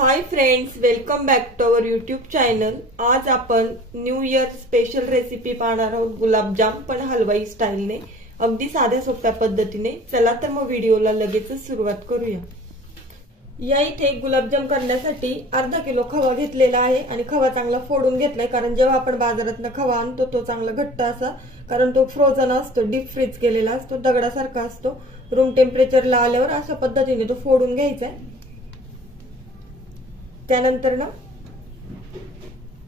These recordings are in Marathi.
High friends, welcome back to our YouTube channel. आज आपण न्यू इयर स्पेशल रेसिपी पाहणार आहोत, गुलाबजाम पण हलवाई स्टाईलने, अगदी साध्या सोप्या पद्धतीने। चला तर मग व्हिडिओला लगेच सुरुवात करूया। या इथे गुलाबजाम करण्यासाठी अर्धा किलो खवा घेतलेला आहे आणि खवा चांगला फोडून घेतलाय, कारण जेव्हा आपण बाजारातून खवा आणतो तो चांगला घट्ट असा, कारण तो फ्रोझन असतो, डीप फ्रीज केलेला असतो, दगडासारखा असतो। रूम टेम्परेचरला आल्यावर अशा पद्धतीने तो फोडून घ्यायचा आहे। त्यानंतर ना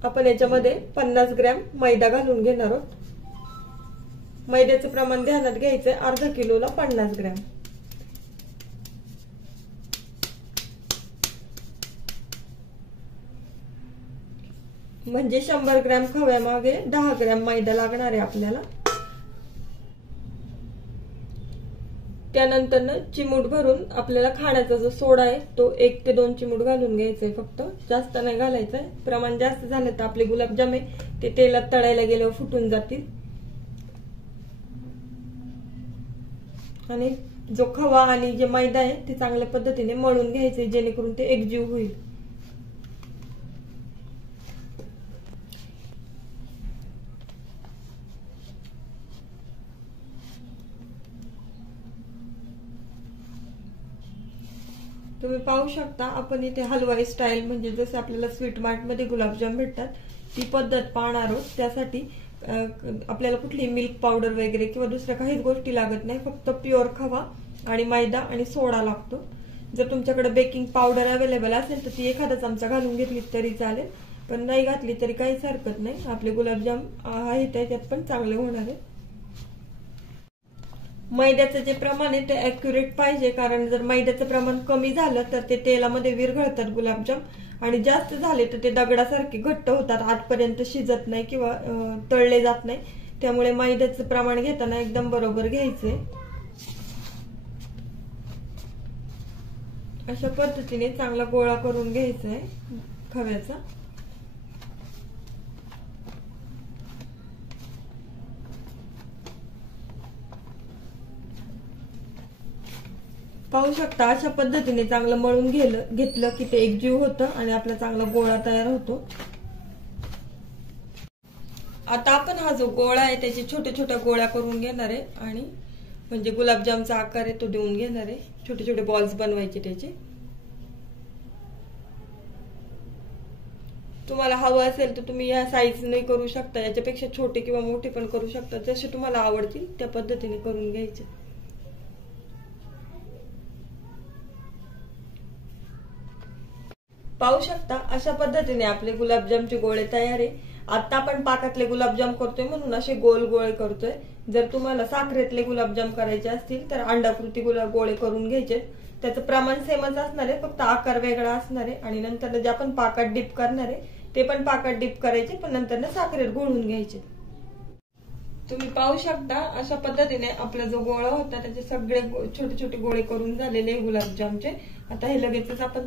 आपण याच्यामध्ये 50 ग्रॅम मैदा घालून घेणार आहोत। मैद्याचं प्रमाण ध्यानात घ्यायचंय, अर्धा किलोला 50 ग्रॅम। म्हणजे 100 ग्रॅम खव्यामागे 10 ग्रॅम मैदा लागणार आहे आपल्याला। त्यानंतर चिमूट भरून आपल्याला खाण्याचा जो सोडा आहे तो 1 ते 2 चिमूट घालून घ्यायचंय, फक्त जास्त नाही घालायचंय। प्रमाण जास्त झालं तर आपले गुलाबजाम आहे ते तेलात तळायला गेल्यावर फुटून जातील। आणि जो खवा आणि जे मैदा आहे ते चांगल्या पद्धतीने मळून घ्यायचे, जेणेकरून ते एकजीव होईल। तुम्ही पाहू शकता, आपण इथे हलवाई स्टाईल म्हणजे जसे आपल्याला स्वीट मार्ट मध्ये गुलाबजाम भेटतात ती पद्धत पाहणार आहोत। त्यासाठी आपल्याला कुठली मिल्क पावडर वगैरे किंवा दुसऱ्या काहीच गोष्टी लागत नाही, फक्त प्युअर खवा आणि मैदा आणि सोडा लागतो। जर तुमच्याकडे बेकिंग पावडर अवेलेबल असेल तर ती एखादा चमचा घालून घेतली तरी चालेल, पण नाही घातली तरी काहीच हरकत नाही। आपले गुलाबजाम आहे त्याच्यात पण चांगले होणार आहे। मैद्याचं जे प्रमाण आहे ते ऍक्युरेट पाहिजे, कारण जर मैद्याचं प्रमाण कमी झालं तर ते तेलामध्ये विरघळतात गुलाबजाम, आणि जास्त झाले तर ते दगडासारखे घट्ट होतात, आतपर्यंत शिजत नाही किंवा तळले जात नाही। त्यामुळे मैद्याचं प्रमाण घेताना एकदम बरोबर घ्यायचंय। अशा पद्धतीने चांगला गोळा करून घ्यायचा आहे खव्याचा। पाहू शकता, अशा पद्धतीने चांगलं मळून घेतलं की ते एकजीव होतं आणि आपला चांगला गोळा तयार होतो। आता आपण हा जो गोळा आहे त्याचे छोट्या छोट्या गोळ्या करून घेणार आहे, आणि म्हणजे गुलाबजामचा आकार आहे तो देऊन घेणार आहे। छोटे छोटे बॉल्स बनवायचे त्याचे। तुम्हाला हवं असेल तर तुम्ही या साईजने करू शकता, याच्यापेक्षा छोटे किंवा मोठे पण करू शकता, जसे तुम्हाला आवडतील त्या पद्धतीने करून घ्यायचे। पाहू शकता, अशा पद्धतीने आपले गुलाबजामचे गोळे तयार आहे। आता आपण पाकातले गुलाबजाम करतोय म्हणून असे गोल गोळे करतोय। जर तुम्हाला साखरेतले गुलाबजाम करायचे असतील तर अंडाकृती गोळे करून घ्यायचे। त्याचं प्रमाण सेमच असणार आहे, फक्त आकार वेगळा असणार आहे। आणि नंतर जे आपण पाकात डिप करणार आहे ते पण पाकात डिप करायचे, पण नंतर साखरेत घोळून घ्यायचे। तुम्ही पाहू शकता, अशा पद्धतीने आपला जो गोळा होता त्याचे सगळे छोटे छोटे गोळे करून झालेले गुलाबजामचे। आता हे लगेचच आपण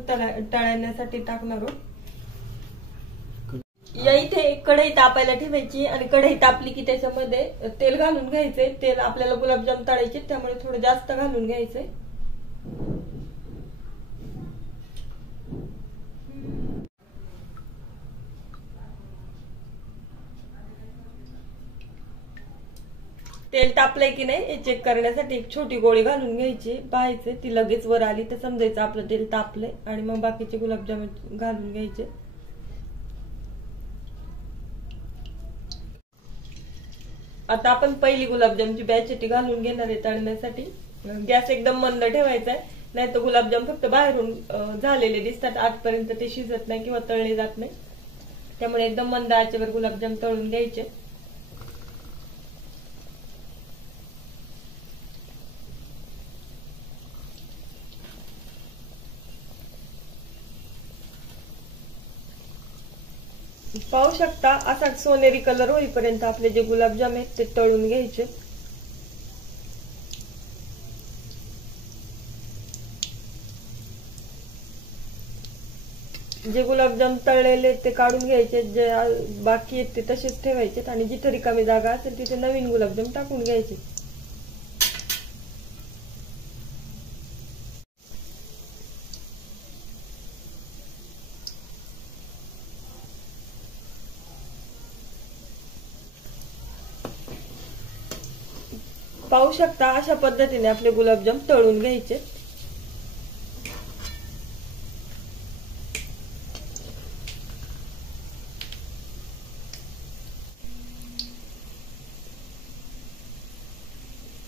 तळण्यासाठी टाकणार आहोत। या इथे कढई तापायला ठेवायची, आणि कढई तापली की त्याच्यामध्ये तेल घालून घ्यायचंय। तेल आपल्याला गुलाबजाम तळायचे त्यामुळे थोडं जास्त घालून घ्यायचंय। तेल तापलंय की नाही हे चेक करण्यासाठी एक छोटी गोळी घालून घ्यायची, पाहायचे ती लगेच वर आली तर समजायचं आपलं तेल तापलंय, आणि मग बाकीचे गुलाबजाम घालून घ्यायचे। आता आपण पहिली गुलाबजामची बॅच घालून घेणार आहे तळण्यासाठी। गॅस एकदम मंद ठेवायचा आहे, नाही तर गुलाबजाम फक्त बाहेरून झालेले दिसतात, आतपर्यंत ते शिजत नाही किंवा तळले जात नाही। त्यामुळे एकदम मंद आचेवर गुलाबजाम तळून घ्यायचे। पाहू शकता, असा सोनेरी कलर होईपर्यंत आपले जे गुलाबजाम आहेत ते तळून घ्यायचे। जे गुलाबजाम तळलेले ते काढून घ्यायचे, जे बाकी आहेत ते तसेच ठेवायचे, आणि जिथे रिकामी जागा असेल तिथे नवीन गुलाबजाम टाकून घ्यायचे। पाहू शकता अशा पद्धतीने आपले गुलाबजाम तळून घ्यायचे।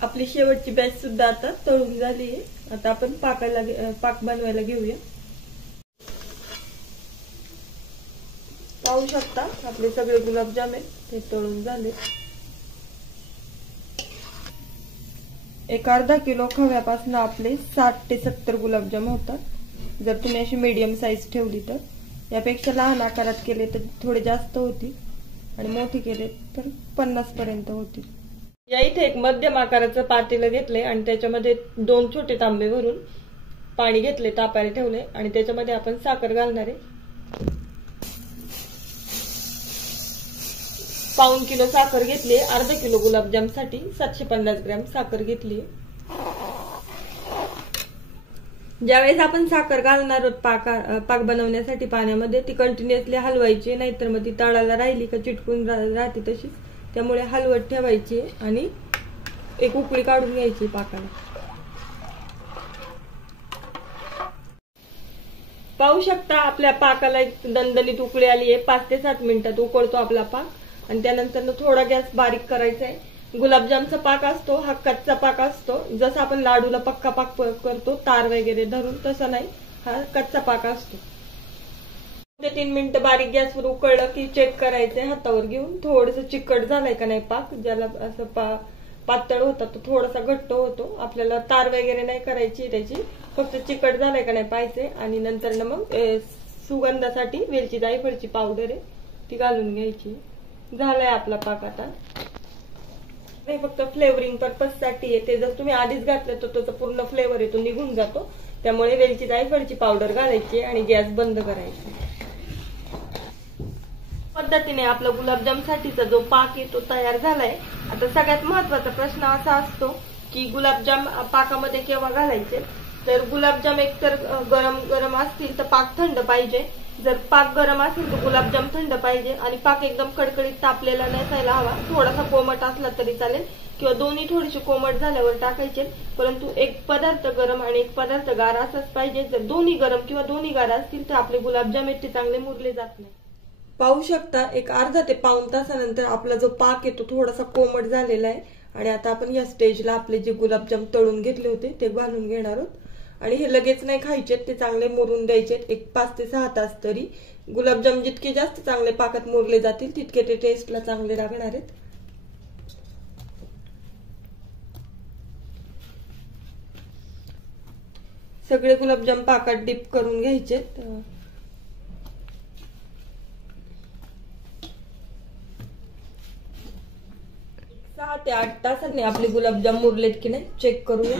आपली शेवटची बॅच सुद्धा आता तळून झाली आहे। आता आपण पाक बनवायला घेऊया। पाहू शकता आपले सगळे गुलाबजाम आहेत ते तळून झाले। एक अर्धा किलो खव्यापासून आपले 60 ते 70 गुलाबजाम होतात। जर तुम्ही अशी मीडियम साईज ठेवली तर, यापेक्षा लहान आकारात केले तर थोडे जास्त होतील आणि मोठे केले तर 50 पर्यंत होतील। या इथे एक मध्यम आकाराचं पातेलं घेतले आणि त्याच्यामध्ये 2 छोटे तांबे भरून पाणी घेतले, तापायला ठेवले आणि त्याच्यामध्ये आपण साखर घालणार आहे। पाऊण किलो साखर घेतली। अर्धा किलो गुलाबजाम साठी 750 ग्रॅम साखर घेतली। ज्यावेळेस आपण साखर घालणार आहोत पाक बनवण्यासाठी पाण्यामध्ये, ती कंटिन्युअसली हलवायची, नाहीतर मग ती तळाला राहिली का चिटकून राहते तशीच। त्यामुळे हलवत ठेवायची आणि एक उकळी काढून घ्यायची पाकाला। पाहू शकता आपल्या पाकाला एक दणदणीत उकळी आली आहे। 5 ते 7 मिनिटात उकळतो आपला पाक आणि त्यानंतर थोडा गॅस बारीक करायचा आहे। गुलाबजामचा पाक असतो हा कच्चा पाक असतो, जसं आपण लाडूला पक्का पाक करतो तार वगैरे धरून, तसा नाही, हा कच्चा पाक असतो। 3 मिनिटं बारीक गॅसवर उकळलं की चेक करायचंय हातावर घेऊन, थोडंसं चिकट झालंय का नाही पाक। ज्याला असं पातळ होता तो थोडासा घट्ट होतो। आपल्याला तार वगैरे नाही करायची त्याची, फक्त चिकट झालंय का नाही पाहायचंय। आणि नंतर मग सुगंधासाठी वेलची जायफळची पावडर आहे ती घालून घ्यायची। झालाय आपला पाक आता। हे फक्त फ्लेवरिंग पर्पज साठी आहे, ते जर तुम्ही आधीच घातलं तर त्याचा पूर्ण फ्लेवर आहे तो निघून जातो। त्यामुळे वेलची जायफळची पावडर घालायची आणि गॅस बंद करायचा। पद्धतीने आपला गुलाबजाम साठीचा जो पाक आहे तो तयार झालाय। आता सगळ्यात महत्वाचा प्रश्न असा असतो की गुलाबजाम पाकामध्ये केव्हा घालायचे। तर गुलाबजाम एकतर गरम गरम असतील तर पाक थंड पाहिजे, जर पाक गरम असेल तर गुलाबजाम थंड पाहिजे आणि पाक एकदम कडकडीत तापलेला नसायला हवा, थोडासा कोमट असला तरी चालेल किंवा दोन्ही थोडीशी कोमट झाल्यावर टाकायचे। परंतु एक पदार्थ गरम आणि एक पदार्थ गार असाच पाहिजे। जर दोन्ही गरम किंवा दोन्ही गार असतील तर आपले गुलाबजाम आहेत ते चांगले मुरले जात नाही। पाहू शकता एक अर्धा ते पाऊण तासानंतर आपला जो पाक आहे तो थोडासा कोमट झालेला आहे आणि आता आपण या स्टेजला आपले जे गुलाबजाम तळून घेतले होते ते घालून घेणार आहोत। आणि हे लगेच नाही खायचे, ते चांगले मुरून द्यायचे एक 5 ते 6 तास तरी। गुलाबजाम जितके जास्त चांगले पाकात मुरले जातील तितके ते टेस्टला चांगले लागणार आहेत। सगळे गुलाबजाम पाकात डिप करून घ्यायचे। 6 ते 8 तासांनी आपले गुलाबजाम मुरलेत की नाही चेक करूया।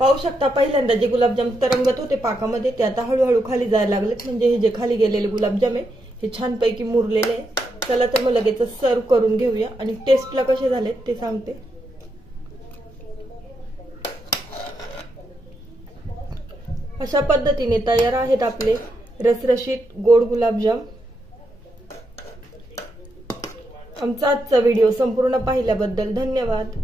पाहू शकता पहिल्यांदा जे गुलाबजाम तरंगत होते पाकामध्ये ते आता हळूहळू खाली जायला लागलेत, म्हणजे हे जे खाली गेलेले गुलाबजाम आहे हे छानपैकी मुरलेले आहे। चला तर मग लगेच सर्व करून घेऊया आणि टेस्टला कसे झालेत ते सांगते। अशा पद्धतीने तयार आहेत आपले रसरशीत गोड गुलाबजाम। आमचा आजचा व्हिडिओ संपूर्ण पाहिल्याबद्दल धन्यवाद।